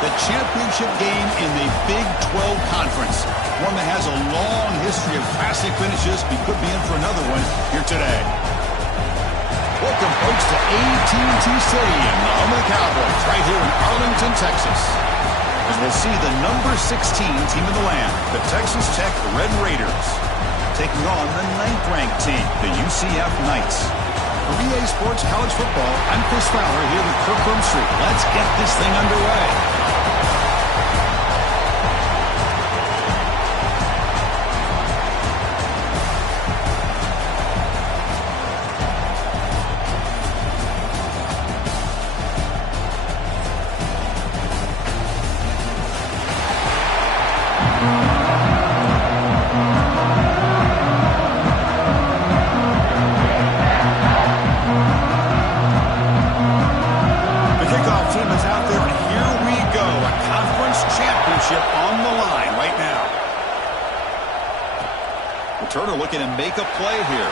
The championship game in the Big 12 Conference. One that has a long history of classic finishes. We could be in for another one here today. Welcome, folks, to AT&T Stadium, the home of the Cowboys, right here in Arlington, Texas. As we'll see the number 16 team in the land, the Texas Tech Red Raiders, taking on the 9th-ranked team, the UCF Knights. For EA Sports College Football, I'm Chris Fowler here with Kirk Street. Let's get this thing underway. Turner looking to make a play here.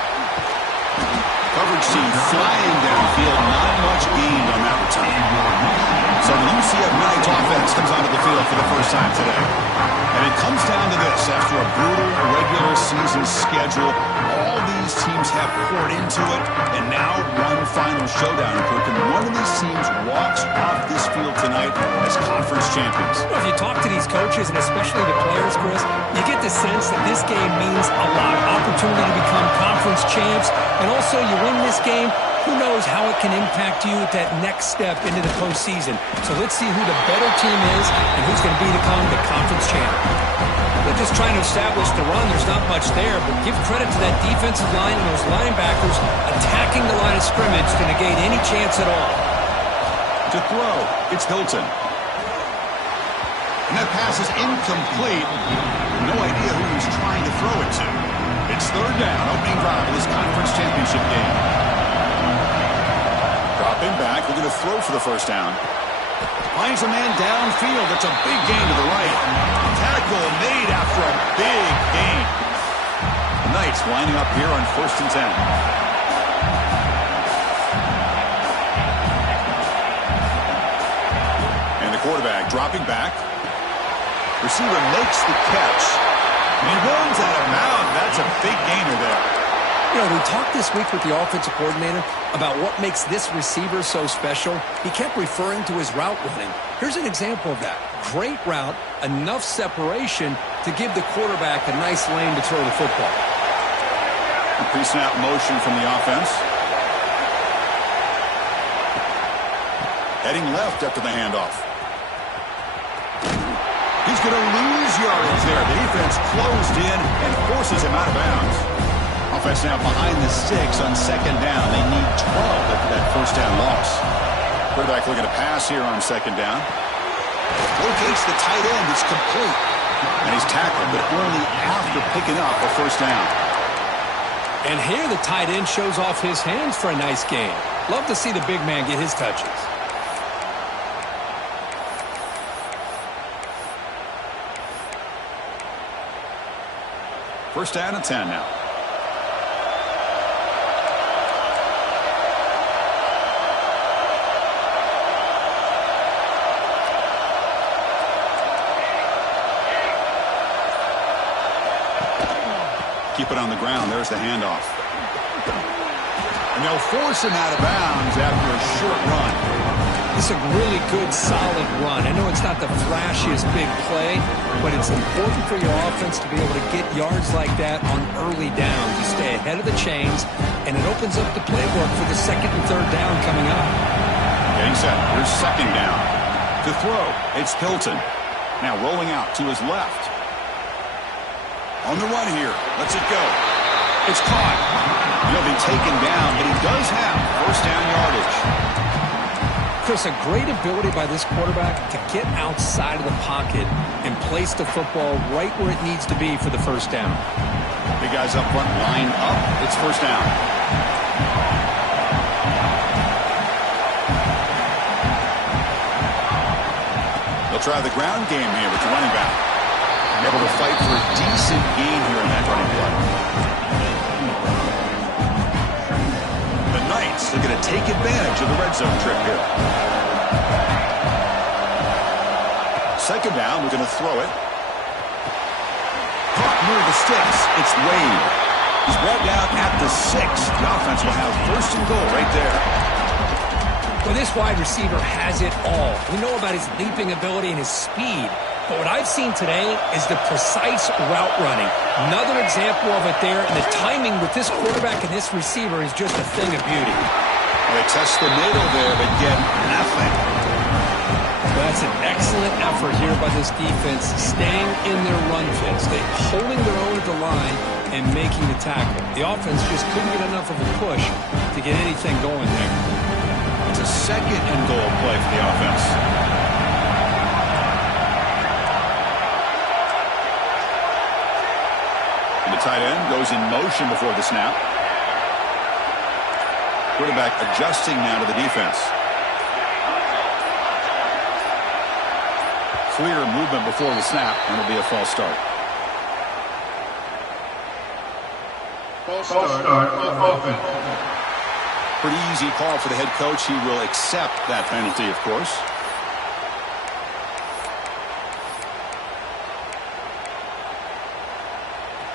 Coverage team flying downfield. Not much gained on that return. So the UCF Knights offense comes onto the field for the first time today. And it comes down to this. After a brutal regular season schedule, all these teams have poured into it. And now one final showdown, Kirk. And one of these teams walks off this field tonight as conference champions. Well, if you talk to these coaches, and especially the players, Chris, you get the sense that this game means a lot. Opportunity to become conference champs. And also, you win this game, who knows how it can impact you at that next step into the postseason. So let's see who the better team is and who's going to become the conference champ. They're just trying to establish the run. There's not much there, but give credit to that defensive line and those linebackers attacking the line of scrimmage to negate any chance at all. To throw, it's Hilton. And that pass is incomplete. No idea who he's trying to throw it to. It's third down, opening drive of this conference championship game. Dropping back, looking to throw for the first down. Finds a man downfield. It's a big gain to the right. Tackle made after a big gain. The Knights lining up here on 1st and 10. And the quarterback dropping back. Receiver makes the catch. And he runs out of bounds. That's a big gainer there. You know, we talked this week with the offensive coordinator about what makes this receiver so special. He kept referring to his route running. Here's an example of that. Great route, enough separation to give the quarterback a nice lane to throw the football. Pre-snap motion from the offense. Heading left after the handoff. He's going to lose yardage there. The defense closed in and forces him out of bounds. Offense now behind the 6 on 2nd down. They need 12 after that first down loss. Quarterback looking to pass here on 2nd down. Locates the tight end. It's complete. And he's tackled, but only after picking up a first down. And here the tight end shows off his hands for a nice gain. Love to see the big man get his touches. First down and 10 now. Keep it on the ground. There's the handoff. And they'll force him out of bounds after a short run. It's a really good, solid run. I know it's not the flashiest big play, but it's important for your offense to be able to get yards like that on early downs. You stay ahead of the chains, and it opens up the playbook for the 2nd and 3rd down coming up. Getting set. Here's 2nd down. To throw, it's Hilton. Now rolling out to his left. On the run here. Lets it go. It's caught. He'll be taken down, but he does have first down yardage. Chris, a great ability by this quarterback to get outside of the pocket and place the football right where it needs to be for the first down. Big guys up front, lined up. It's first down. They'll try the ground game here with the running back. Able to fight for a decent gain here in that running play. The Knights are going to take advantage of the red zone trip here. going to throw it. Caught near the sticks. It's Wade. He's brought down at the 6. The offense will have first and goal right there. Well, this wide receiver has it all. We know about his leaping ability and his speed. But what I've seen today is the precise route running. Another example of it there. And the timing with this quarterback and this receiver is just a thing of beauty. They test the middle there, but get nothing. That's an excellent effort here by this defense, staying in their run fits, holding their own at the line and making the tackle. The offense just couldn't get enough of a push to get anything going there. It's a second and goal play for the offense. And the tight end goes in motion before the snap. Quarterback adjusting now to the defense. Clear movement before the snap, and it'll be a false start. False start offense. Pretty easy call for the head coach. He will accept that penalty, of course.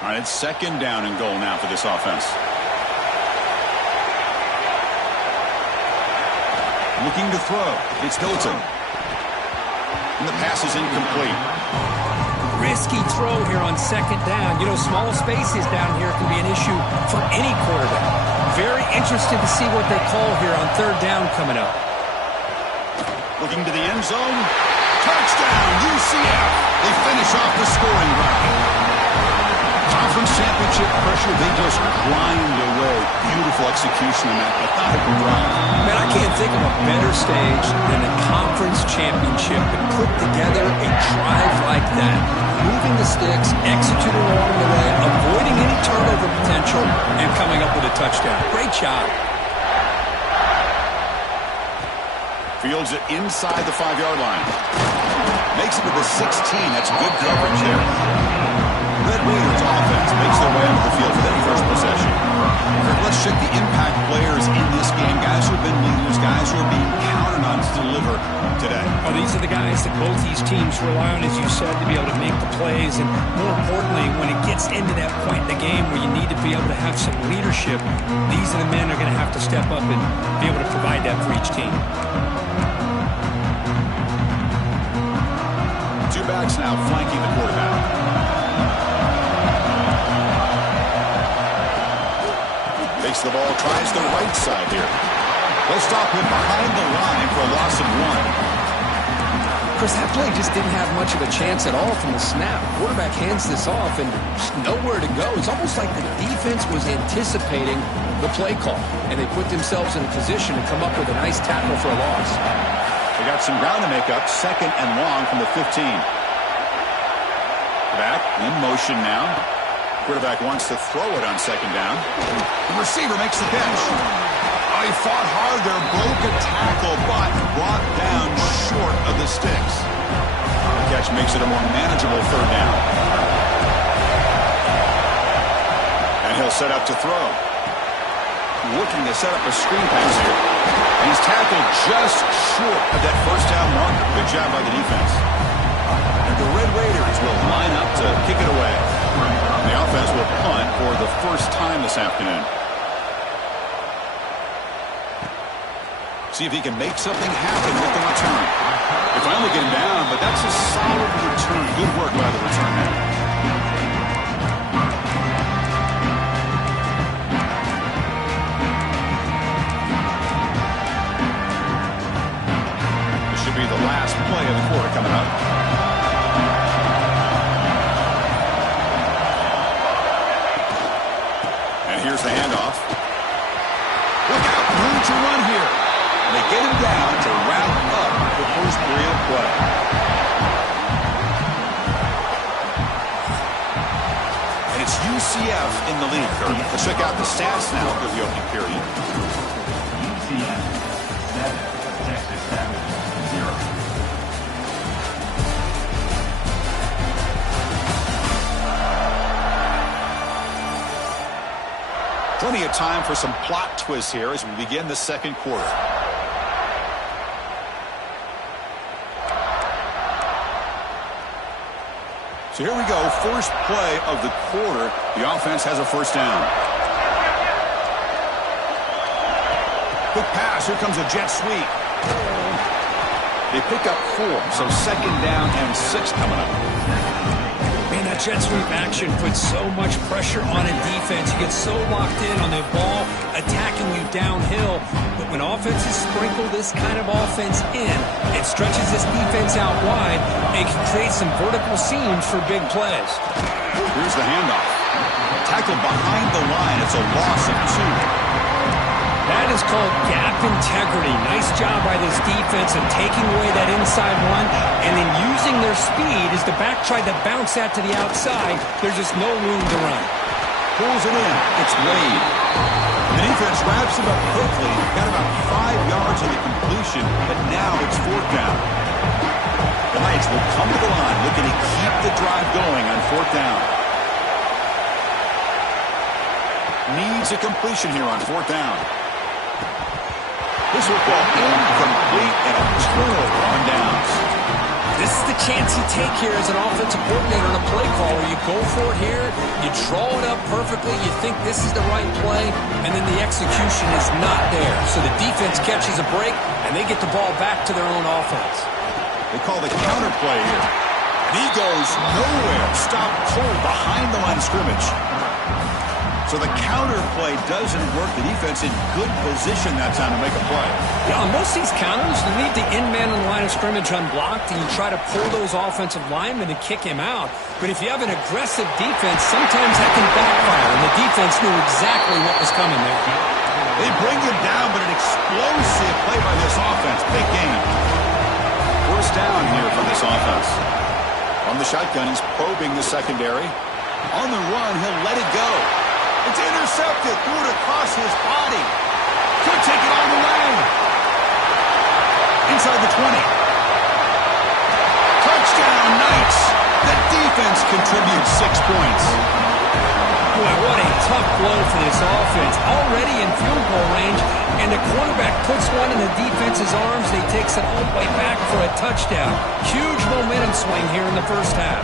All right, it's second down and goal now for this offense. Looking to throw. It's Hilton. And the pass is incomplete. Risky throw here on second down. You know, small spaces down here can be an issue for any quarterback. Very interested to see what they call here on third down coming up. Looking to the end zone. Touchdown, UCF. They finish off the scoring drive. Conference championship pressure, they just grind away. Beautiful execution on that methodical drive. Man, I can't think of a better stage than a conference championship to put together a drive like that. Moving the sticks, executing along the way, avoiding any turnover potential, and coming up with a touchdown. Great job. Fields it inside the 5-yard line. Makes it to the 16. That's good coverage there. Red Raiders offense makes their way onto the field for that first possession. Let's check the impact players in this game. Guys who have been leaders, guys who are being counted on to deliver today. Oh, these are the guys that both these teams rely on, as you said, to be able to make the plays. And more importantly, when it gets into that point in the game where you need to be able to have some leadership, these are the men who are going to have to step up and be able to provide that for each team. Two backs now flanking the quarterback. Takes the ball, tries the right side here. They'll stop him behind the line for a loss of 1. Chris, that play just didn't have much of a chance at all from the snap. Quarterback hands this off and just nowhere to go. It's almost like the defense was anticipating the play call, and they put themselves in a position to come up with a nice tackle for a loss. They got some ground to make up. Second and long from the 15. Back in motion now. Quarterback wants to throw it on second down. The receiver makes the catch. He fought hard there, broke a tackle, but brought down short of the sticks. The catch makes it a more manageable third down. And he'll set up to throw. Looking to set up a screen pass here. And he's tackled just short of that first down marker. Good job by the defense. And the Red Raiders will line up to kick it away. And the offense will punt for the first time this afternoon. See if he can make something happen with the return. They finally get him down, but that's a solid return. Good work by the return man. This should be the last play of the quarter coming up. And here's the handoff. Look out, room to run here. They get him down to wrap up the first period of play. And it's UCF in the lead, Kirk. Let's check out the stats now for the opening period. UCF 7, Texas Tech 0. Plenty of time for some plot twists here as we begin the second quarter. So here we go, first play of the quarter. The offense has a first down. Quick pass, here comes a jet sweep. They pick up 4, so second down and 6 coming up. Man, that jet sweep action puts so much pressure on a defense. You get so locked in on the ball attacking you downhill. But when offenses sprinkle this kind of offense in, it stretches this defense out wide and can create some vertical seams for big plays. Here's the handoff. Tackle behind the line. It's a loss of 2. That is called gap integrity. Nice job by this defense of taking away that inside run and then using their speed as the back tried to bounce that to the outside. There's just no room to run. Pulls it in. It's Wade. The defense wraps him up quickly. Got about 5 yards on the completion, but now it's 4th down. The Knights will come to the line looking to keep the drive going on 4th down. Needs a completion here on 4th down. This will fall incomplete and a turnover on downs. This is the chance you take here as an offensive coordinator and a play caller. You go for it here, you draw it up perfectly, you think this is the right play, and then the execution is not there. So the defense catches a break, and they get the ball back to their own offense. They call the counter play here. And he goes nowhere. Stop cold behind the line of scrimmage. So the counter play doesn't work. The defense in good position that time to make a play. Yeah, on most of these counters, you leave the in man on the line of scrimmage unblocked, and you try to pull those offensive linemen and kick him out. But if you have an aggressive defense, sometimes that can backfire, and the defense knew exactly what was coming there. They bring him down, but an explosive play by this offense. Big game. First down here for this offense. From the shotgun, he's probing the secondary. On the run, he'll let it go. It's intercepted. Threw it across his body. Could take it all the way. Inside the 20. Touchdown, Knights. The defense contributes 6 points. Boy, what a tough blow for this offense. Already in field goal range, and the quarterback puts one in the defense's arms, and he takes it all the way back for a touchdown. Huge momentum swing here in the first half.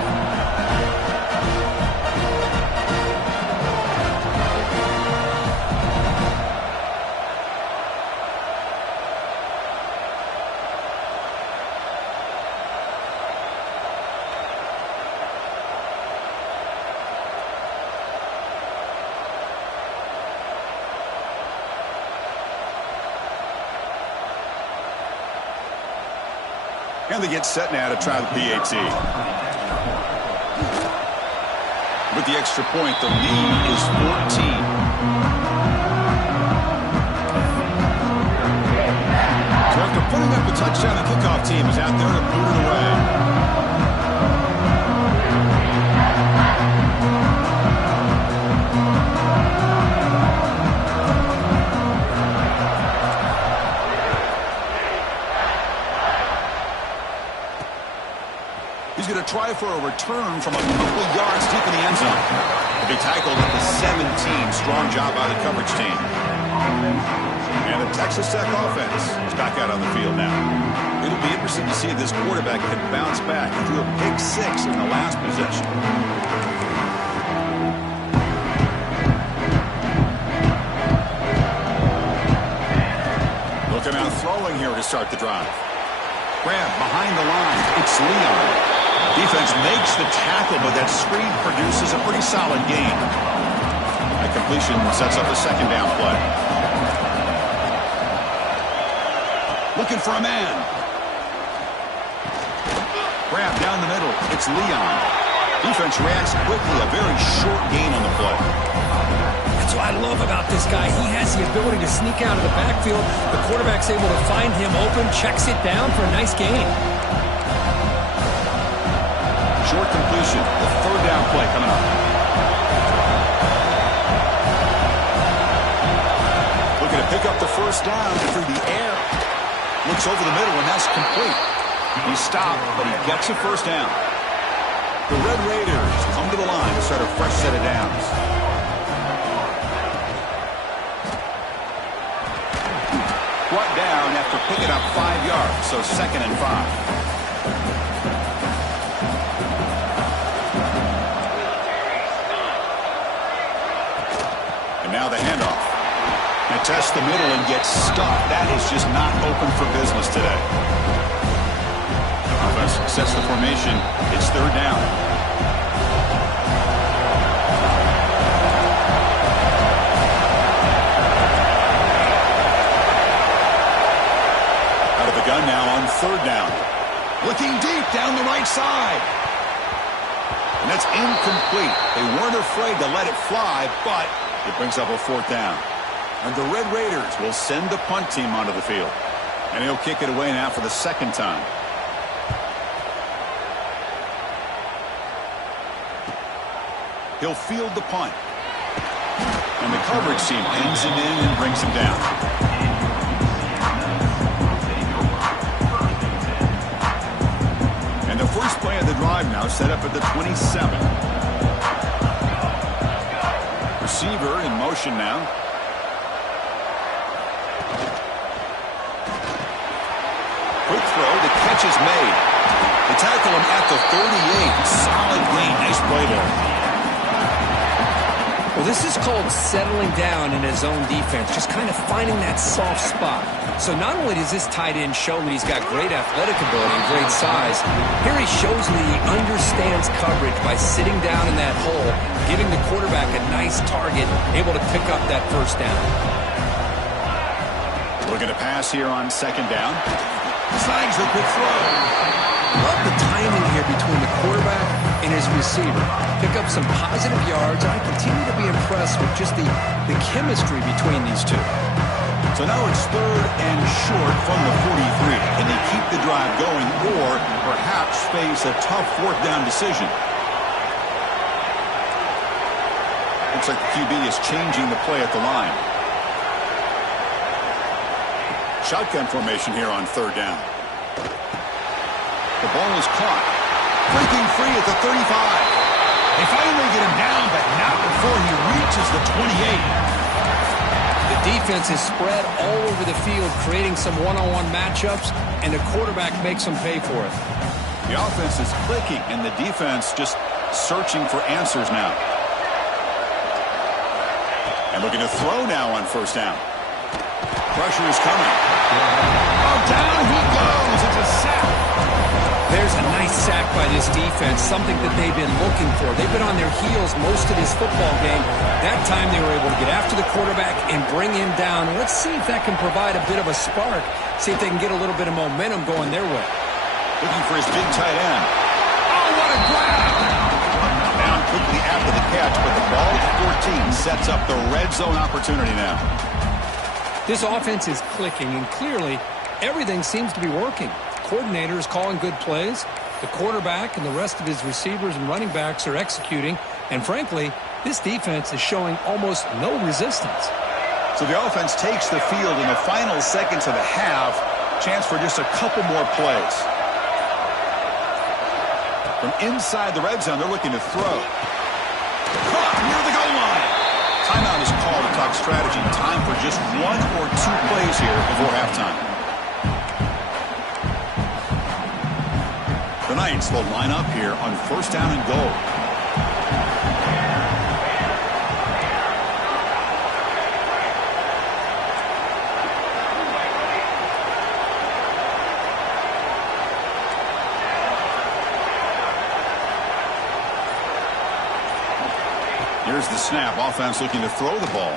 And they get set now to try the PAT. With the extra point, the lead is 14. So after putting up a touchdown, the kickoff team is out there to boot it away. He's going to try for a return from a couple yards deep in the end zone. He'll be tackled at the 17. Strong job by the coverage team. And the Texas Tech offense is back out on the field now. It'll be interesting to see if this quarterback can bounce back. He threw a pick 6 in the last possession. Looking out throwing here to start the drive. Grab behind the line. It's Leon. Defense makes the tackle, but that screen produces a pretty solid gain. That completion sets up a second down play. Looking for a man. Grab down the middle. It's Leon. Defense reacts quickly. A very short gain on the play. That's what I love about this guy. He has the ability to sneak out of the backfield. The quarterback's able to find him open, checks it down for a nice gain. Short completion. The third down play coming up. Looking to pick up the first down through the air. Looks over the middle, and that's complete. He stopped, but he gets a first down. The Red Raiders come to the line to start a fresh set of downs. Brought down after picking up 5 yards, so 2nd and 5. And now the handoff. And tests the middle and gets stuck. That is just not open for business today. Offense sets the formation. It's third down. Out of the gun now on third down. Looking deep down the right side. And that's incomplete. They weren't afraid to let it fly, but it brings up a fourth down. And the Red Raiders will send the punt team onto the field. And he'll kick it away now for the second time. He'll field the punt. And the coverage team pins him in and brings him down. And the first play of the drive now set up at the 27. Receiver in motion now. Quick throw. The catch is made. They tackle him at the 38. Solid gain. Nice play there. Well, this is called settling down in his own defense, just kind of finding that soft spot. So not only does this tight end show that he's got great athletic ability and great size, here he shows that he understands coverage by sitting down in that hole, giving the quarterback a nice target, able to pick up that first down. Looking to pass here on second down. Signs the quick throw. Love the timing here between the quarterback and his receiver. Pick up some positive yards. I continue to be impressed with just the chemistry between these two. So now it's third and short from the 43. Can they keep the drive going or perhaps face a tough fourth down decision? Looks like the QB is changing the play at the line. Shotgun formation here on third down. The ball is caught. Breaking free at the 35. They finally get him down, but not before he reaches the 28. The defense is spread all over the field, creating some one-on-one matchups, and the quarterback makes them pay for it. The offense is clicking, and the defense just searching for answers now. And looking to throw now on first down. Pressure is coming. Oh, down he goes. It's a sack. There's a nice sack by this defense, something that they've been looking for. They've been on their heels most of this football game. That time they were able to get after the quarterback and bring him down. Let's see if that can provide a bit of a spark, see if they can get a little bit of momentum going their way. Looking for his big tight end. Oh, what a grab! Down quickly after the catch, but the ball at 14 sets up the red zone opportunity now. This offense is clicking, and clearly everything seems to be working. Coordinator is calling good plays. The quarterback and the rest of his receivers and running backs are executing. And frankly, this defense is showing almost no resistance. So the offense takes the field in the final seconds of the half. Chance for just a couple more plays. From inside the red zone, they're looking to throw. Caught near the goal line. Timeout is called to talk strategy. Time for just one or two plays here before halftime. The Knights will line up here on first down and goal. Here's the snap. Offense looking to throw the ball.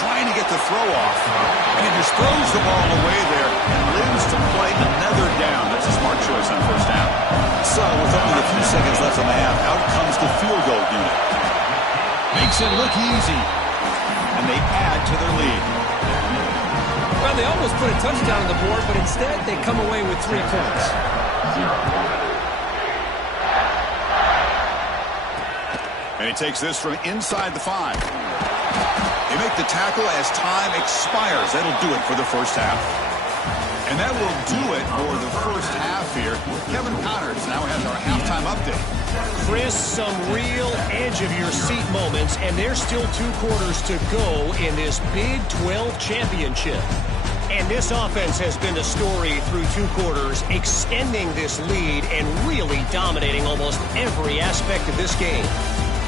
Trying to get the throw off. And he just throws the ball away there and lives to play another down. That's a smart choice on first down. So with only a few seconds left on the half, out comes the field goal unit. Makes it look easy. And they add to their lead. Well, they almost put a touchdown on the board, but instead they come away with 3 points. And he takes this from inside the 5. They make the tackle as time expires. That'll do it for the first half. And that will do it for the first half here. Kevin Connors now has our halftime update. Chris, some real edge-of-your-seat moments, and there's still 2 quarters to go in this Big 12 championship. And this offense has been the story through 2 quarters, extending this lead and really dominating almost every aspect of this game.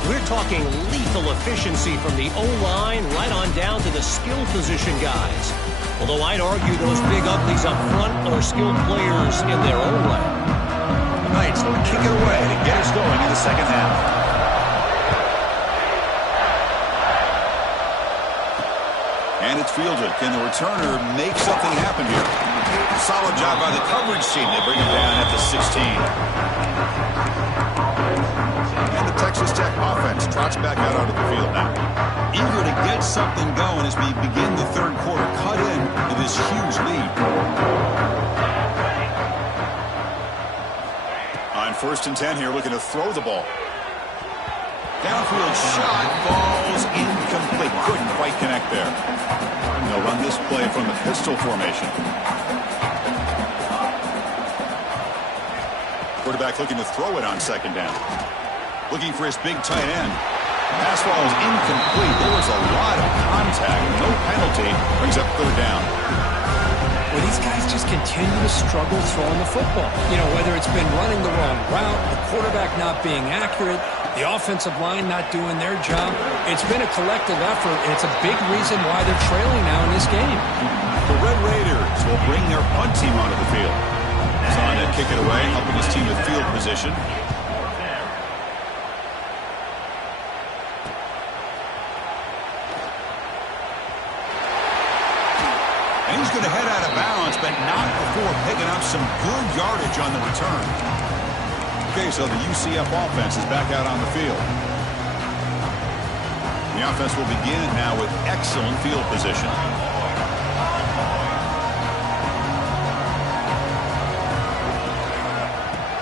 We're talking lethal efficiency from the O-line right on down to the skill position guys. Although I'd argue those big uglies up front are skilled players in their own right. The Knights will kick it away to get us going in the second half. And it's fielded. Can the returner make something happen here? Solid job by the coverage team. They bring him down at the 16. And the Texas Tech offense trots back out onto the field now. Eager to get something going as we begin the third quarter. Cut in to this huge lead. On 1st and 10 here, looking to throw the ball. Downfield shot falls incomplete. Couldn't quite connect there. They'll run this play from the pistol formation. Quarterback looking to throw it on 2nd down. Looking for his big tight end. Pass ball is incomplete. There was a lot of contact. No penalty. Brings up 3rd down. Well, these guys just continue to struggle throwing the football. You know, whether it's been running the wrong route, the quarterback not being accurate, the offensive line not doing their job. It's been a collective effort, and it's a big reason why they're trailing now in this game. The Red Raiders will bring their punt team onto the field. Son to kick it away, helping his team with field position. And he's going to head out of bounds, but not before picking up some good yardage on the return. Okay, so the UCF offense is back out on the field. The offense will begin now with excellent field position.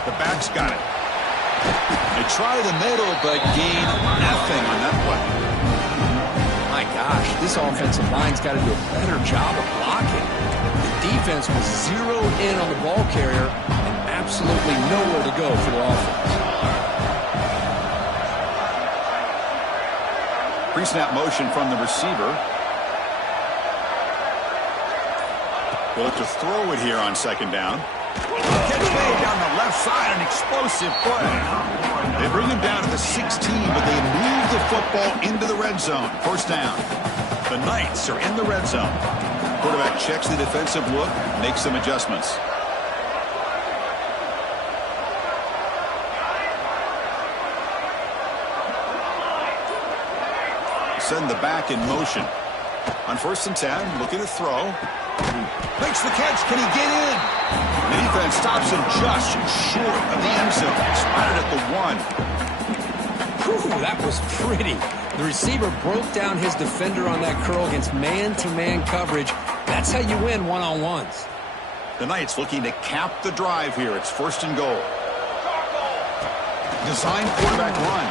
The back's got it. They try the middle, but gain nothing on that play. My gosh, this offensive line's got to do a better job of blocking. The defense was zeroed in on the ball carrier and absolutely nowhere to go for the offense. Pre-snap motion from the receiver. They'll look to throw it here on 2nd down. Catch made down the left side, an explosive play. They bring him down to the 16, but they move the football into the red zone. 1st down. The Knights are in the red zone. Quarterback checks the defensive look, makes some adjustments. Send the back in motion. On 1st and 10, looking to throw. Makes the catch. Can he get in? The defense stops him just short of the end zone. Spotted at the 1. Whew, that was pretty. The receiver broke down his defender on that curl against man-to-man coverage. That's how you win one-on-ones. The Knights looking to cap the drive here. It's 1st and goal. Design quarterback run.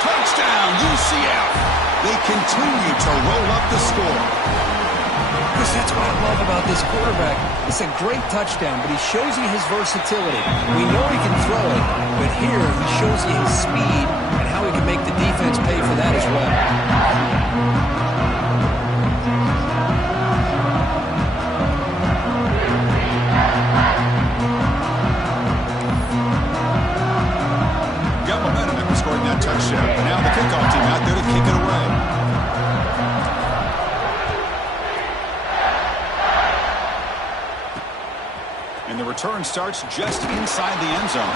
Touchdown, UCF. They continue to roll up the score. Chris, that's what I love about this quarterback. It's a great touchdown, but he shows you his versatility. We know he can throw it, but here he shows you his speed and how he can make the defense pay for that as well. Got momentum after scoring that touchdown. Now the kickoff team out there to kick it away. And the return starts just inside the end zone.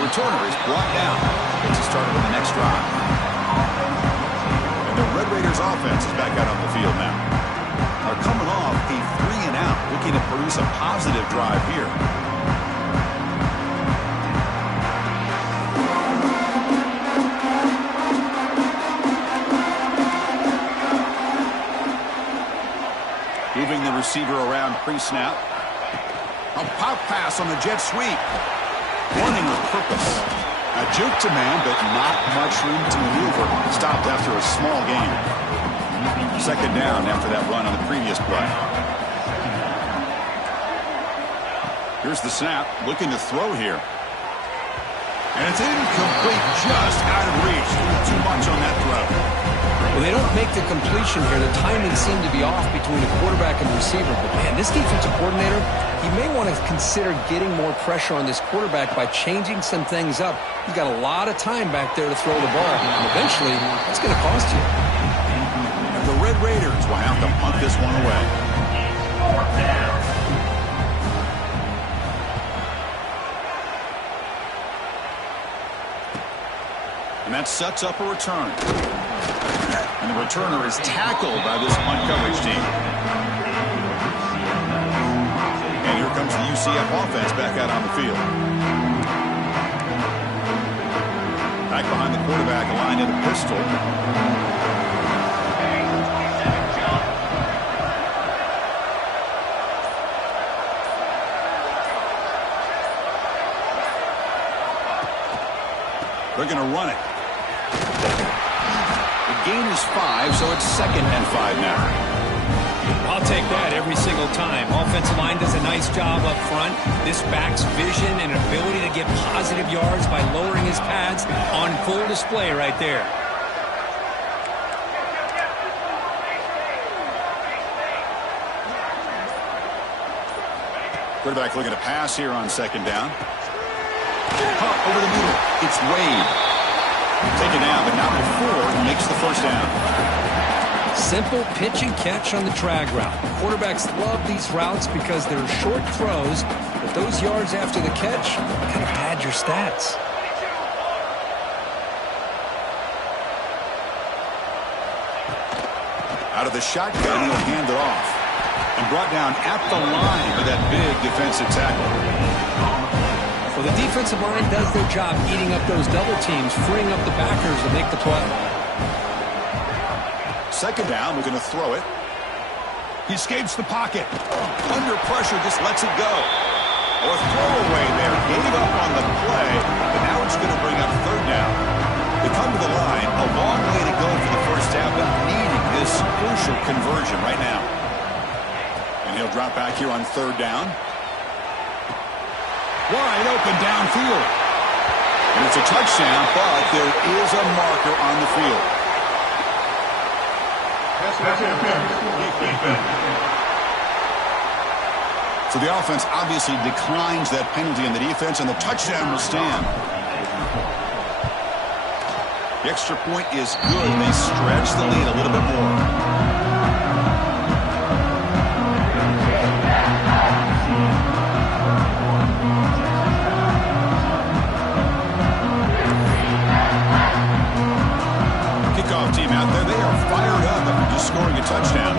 The returner is brought down. Gets it started on the next drive. And the Red Raiders offense is back out on the field now. They're coming off a 3-and-out, looking to produce a positive drive here. Moving the receiver around pre-snap. A pop pass on the jet sweep. Running with purpose. A juke to man, but not much room to maneuver. Stopped after a small gain. 2nd down after that run on the previous play. Here's the snap. Looking to throw here. And it's incomplete, just out of reach. Too much on that throw. Well, they don't make the completion here. The timing seemed to be off between the quarterback and the receiver. But, man, this defensive coordinator, he may want to consider getting more pressure on this quarterback by changing some things up. He's got a lot of time back there to throw the ball. And eventually, that's going to cost you. And the Red Raiders will have to punt this one away. Fourth down. And that sets up a return. And the returner is tackled by this punt coverage team. And here comes the UCF offense back out on the field. Back behind the quarterback, aligned in a pistol. They're going to run it. The gain is 5, so it's 2nd and 5 now. I'll take that every single time. Offensive line does a nice job up front. This back's vision and ability to get positive yards by lowering his pads on full display right there. Quarterback looking to pass here on 2nd down. Pump over the middle. It's Wade. Taken down, but not before he makes the 1st down. Simple pitch and catch on the drag route. Quarterbacks love these routes because they're short throws, but those yards after the catch kind of pad your stats. Out of the shotgun, he'll hand it off. And brought down at the line with that big defensive tackle. Well, the defensive line does their job eating up those double teams, freeing up the backers to make the play. 2nd down, we're going to throw it. He escapes the pocket. Under pressure, just lets it go. Or throwaway there. Gave up on the play, but now it's going to bring up 3rd down. They come to the line. A long way to go for the 1st down, but needing this crucial conversion right now. And he'll drop back here on 3rd down. Wide open downfield. And it's a touchdown, but there is a marker on the field. So the offense obviously declines that penalty in the defense, and the touchdown will stand. The extra point is good. They stretch the lead a little bit more. Kickoff team out there, they are fired up after just scoring a touchdown.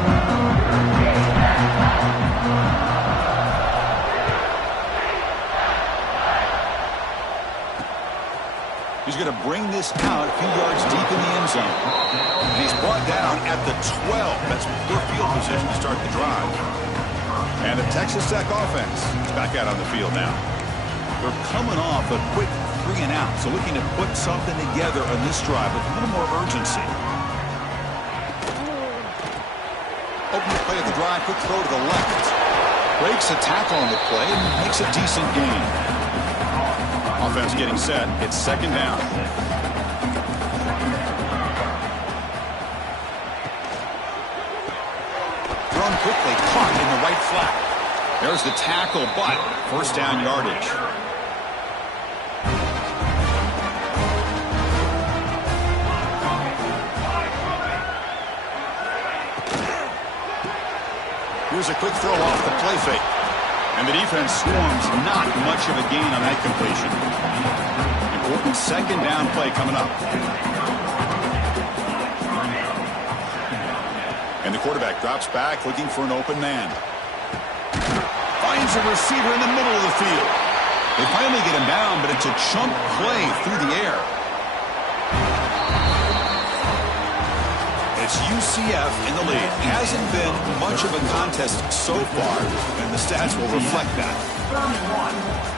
He's going to bring this out a few yards deep in the end zone. And he's brought down at the 12. That's good field position to start the drive. And the Texas Tech offense is back out on the field now. They're coming off a quick 3 and out, so looking to put something together on this drive with a little more urgency. Open the play of the drive, quick throw to the left. Breaks a tackle on the play and makes a decent gain. Offense getting set. It's 2nd down. Thrown quickly, caught in the right flat. There's the tackle, but 1st down yardage. Here's a quick throw off the play fake. And the defense swarms, not much of a gain on that completion. Important 2nd down play coming up. And the quarterback drops back looking for an open man. Finds a receiver in the middle of the field. They finally get him down, but it's a chunk play through the air. It's UCF in the lead. Hasn't been much of a contest so far, and the stats will reflect that. 31,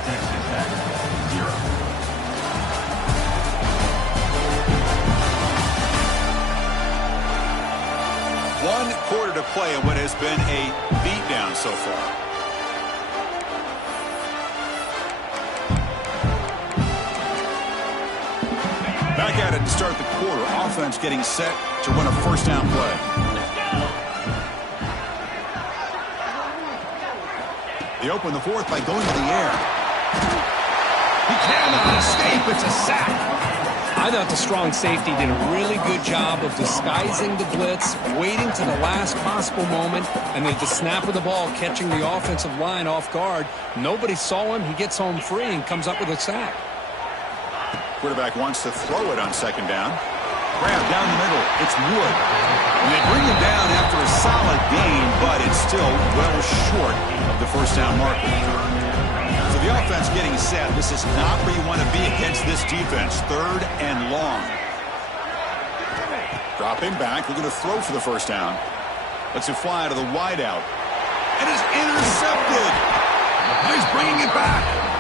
Texas Tech, 0. One quarter to play in what has been a beatdown so far. Back at it to start the quarter. Offense getting set to run a first down play. They open the fourth by going to the air. He cannot escape. It's a sack. I thought the strong safety did a really good job of disguising the blitz, waiting to the last possible moment, and then the snap of the ball, catching the offensive line off guard. Nobody saw him. He gets home free and comes up with a sack. Quarterback wants to throw it on second down. Grab down the middle. It's Wood. And they bring him down after a solid gain, but it's still well short of the first down marker. So the offense getting set. This is not where you want to be against this defense. Third and long. Dropping back. They're going to throw for the first down. Lets it fly to the wideout. And is intercepted. Now he's bringing it back.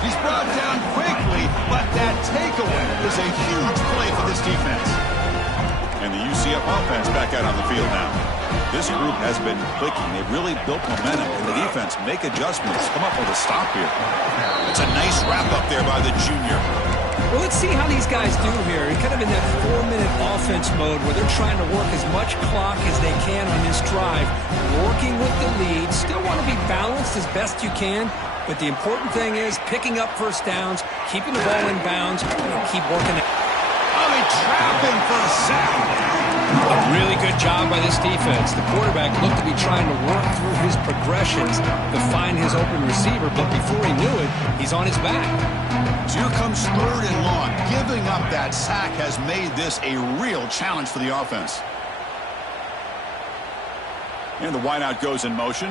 He's brought down quickly, but that takeaway is a huge play for this defense. And the UCF offense back out on the field now. This group has been clicking. They've really built momentum, and the defense make adjustments. Come up with a stop here. It's a nice wrap-up there by the junior. Well, let's see how these guys do here. Kind of in that 4-minute offense mode where they're trying to work as much clock as they can on this drive, working with the lead. Still want to be balanced as best you can, but the important thing is picking up first downs, keeping the ball in bounds, and keep working it. Oh, they trap him for a sack. A really good job by this defense. The quarterback looked to be trying to work through his progressions to find his open receiver, but before he knew it, he's on his back. So here comes third and long. Giving up that sack has made this a real challenge for the offense. And the wideout goes in motion.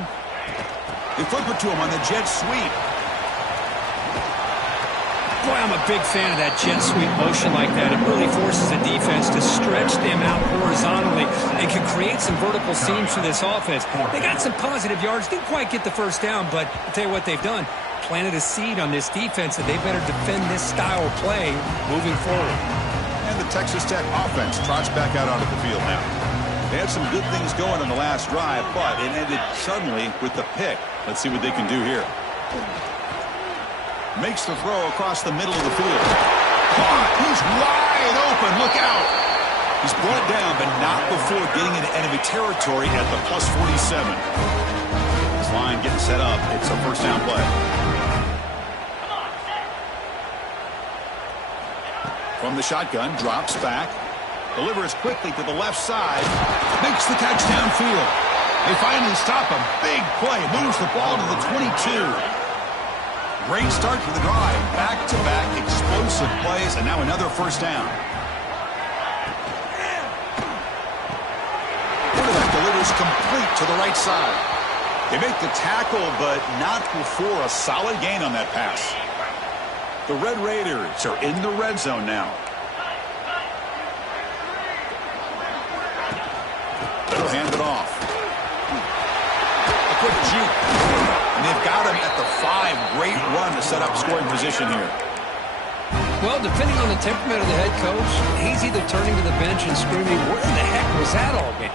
They flip it to him on the jet sweep. Boy, I'm a big fan of that jet sweep motion like that. It really forces a defense to stretch them out horizontally and can create some vertical seams for this offense. They got some positive yards. Didn't quite get the first down, but I'll tell you what they've done. Planted a seed on this defense that they better defend this style of play moving forward. And the Texas Tech offense trots back out onto the field now. They had some good things going on the last drive, but it ended suddenly with the pick. Let's see what they can do here. Makes the throw across the middle of the field. Caught! He's wide open. Look out! He's brought down, but not before getting into enemy territory at the plus 47. This line getting set up. It's a first down play. From the shotgun, drops back. Delivers quickly to the left side. Makes the catch downfield. They finally stop him. Big play. Moves the ball to the 22. Great start for the drive. Back-to-back explosive plays, and now another first down. Quarterback delivers complete to the right side. They make the tackle, but not before a solid gain on that pass. The Red Raiders are in the red zone now. They'll hand it off. A quick juke. And they've got him at the 5. Great run to set up scoring position here. Well, depending on the temperament of the head coach, he's either turning to the bench and screaming, where the heck was that all game?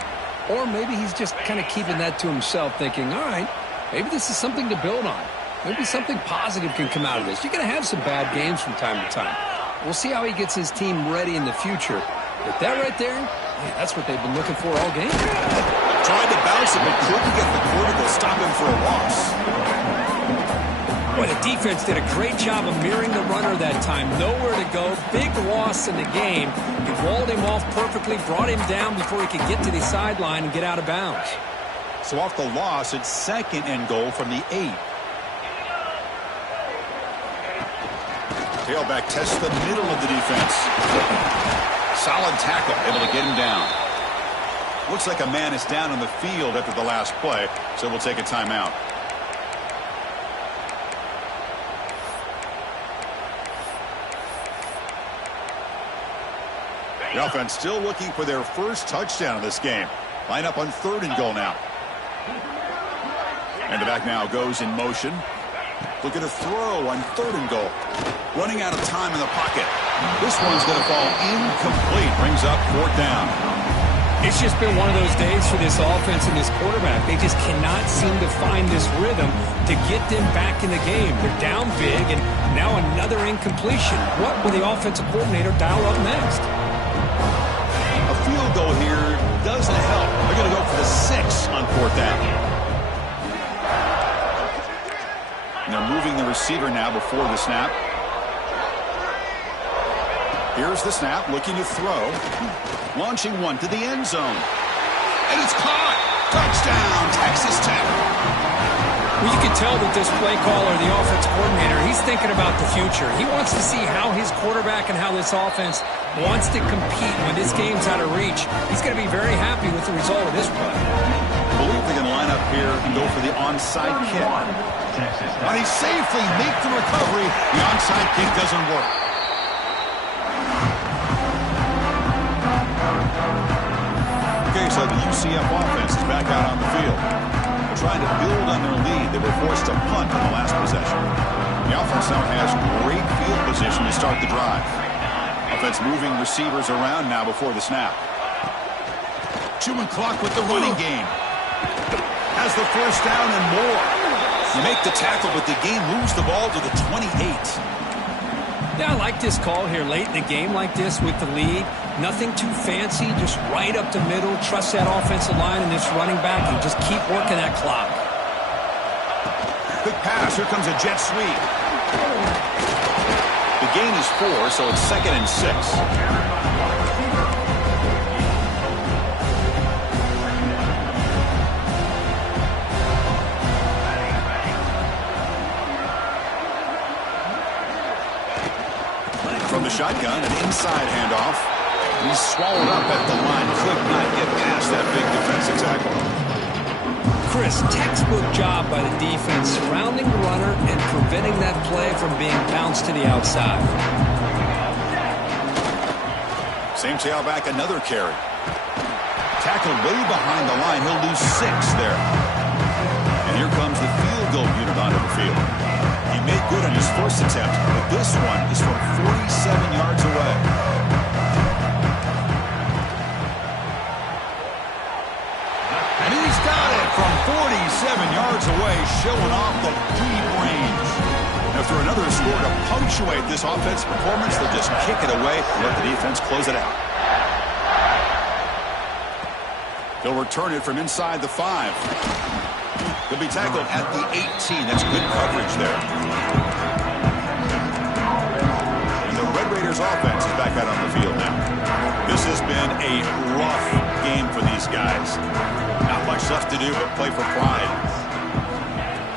Or maybe he's just kind of keeping that to himself, thinking, all right, maybe this is something to build on. Maybe something positive can come out of this. You're going to have some bad games from time to time. We'll see how he gets his team ready in the future. But that right there, yeah, that's what they've been looking for all game. Tried to bounce it, but couldn't get the quarter to stop him for a loss. Boy, the defense did a great job of mirroring the runner that time. Nowhere to go. Big loss in the game. He walled him off perfectly, brought him down before he could get to the sideline and get out of bounds. So off the loss, it's second and goal from the 8. Tailback tests the middle of the defense. Solid tackle, able to get him down. Looks like a man is down on the field after the last play, so we'll take a timeout. The offense still looking for their first touchdown of this game. Line up on third and goal now. And the back now goes in motion. Looking to throw on third and goal. Running out of time in the pocket. This one's going to fall incomplete. Brings up fourth down. It's just been one of those days for this offense and this quarterback. They just cannot seem to find this rhythm to get them back in the game. They're down big, and now another incompletion. What will the offensive coordinator dial up next? A field goal here doesn't help. They're going to go for the 6 on 4th down. And they're moving the receiver now before the snap. Here's the snap, looking to throw. Launching one to the end zone. And it's caught! Touchdown, Texas Tech! Well, you can tell that this play caller, the offense coordinator, he's thinking about the future. He wants to see how his quarterback and how this offense wants to compete when this game's out of reach. He's going to be very happy with the result of this play. I believe they're going to line up here and go for the onside kick. When he safely makes the recovery, the onside kick doesn't work. Okay, so the UCF offense is back out on the field. They're trying to build on their lead. They were forced to punt in the last possession. The offense now has great field position to start the drive. Offense moving receivers around now before the snap. Chewing clock with the running game. Has the first down and more. You make the tackle, but the game moves the ball to the 28. Yeah, I like this call here late in the game like this with the lead. Nothing too fancy, just right up the middle. Trust that offensive line and this running back and just keep working that clock. Quick pass. Here comes a jet sweep. The gain is 4, so it's 2nd and 6. From the shotgun, an inside handoff. He's swallowed up at the line. Could not get past that big defensive tackle. Chris, textbook job by the defense surrounding the runner and preventing that play from being bounced to the outside. Same tailback, another carry. Tackled way behind the line. He'll lose 6 there. And here comes the field goal unit onto the field. He made good on his first attempt, but this one is from 47 yards away. And he's got it from 47 yards away, showing off the deep range. After another score to punctuate this offensive performance, they'll just kick it away and let the defense close it out. They'll return it from inside the 5. He'll be tackled at the 18. That's good coverage there. And the Red Raiders offense is back out on the field now. This has been a rough game for these guys. Not much left to do but play for pride.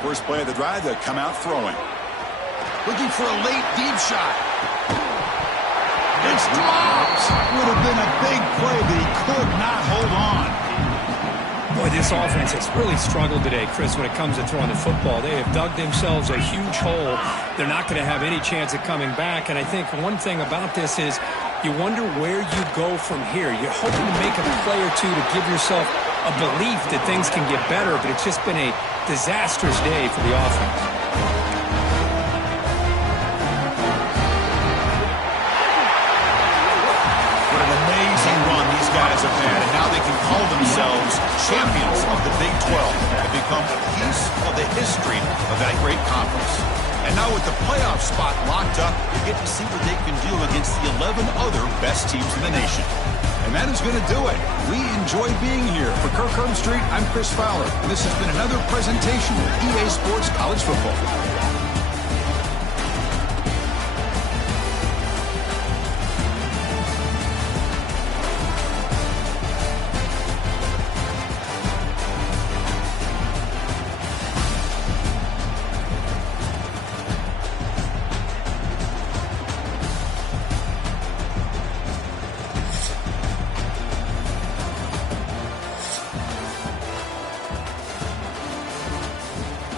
First play of the drive, they'll come out throwing. Looking for a late deep shot. It's dropped. Would have been a big play, but he could not hold on. Boy, this offense has really struggled today, Chris, when it comes to throwing the football. They have dug themselves a huge hole. They're not going to have any chance of coming back. And I think one thing about this is you wonder where you go from here. You're hoping to make a play or two to give yourself a belief that things can get better, but it's just been a disastrous day for the offense. Guys have had, and now they can call themselves champions of the Big 12 and become a piece of the history of that great conference. And now with the playoff spot locked up, you get to see what they can do against the 11 other best teams in the nation. And that is going to do it. We enjoy being here. For Kirk Street, I'm Chris Fowler, and this has been another presentation of EA Sports College Football.